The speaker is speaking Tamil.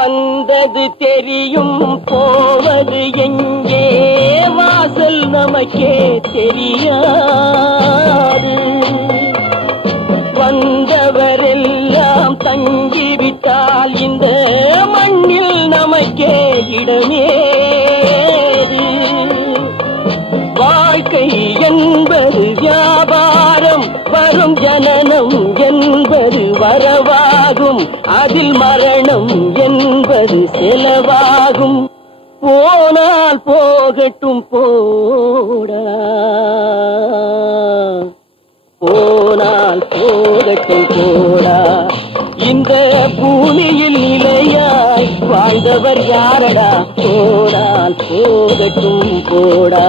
வந்தது தெரியும் போவது எங்கே வாசல் நமக்கே தெரியாது. வந்தவரெல்லாம் தங்கிவிட்டால் இந்த மண்ணில் நமக்கே இடமேது. வாழ்க்கை என்பது வியாபாரம், வரும் ஜனனம் என்பது வரவாகும், அதில் மரணம் என்பது செலவாகும். போனால் போகட்டும் போடா, போனால் போகட்டும் போடா. இந்த பூமியில் நிலையாய் வாழ்ந்தவர் யாரடா? போனால் போகட்டும் போடா.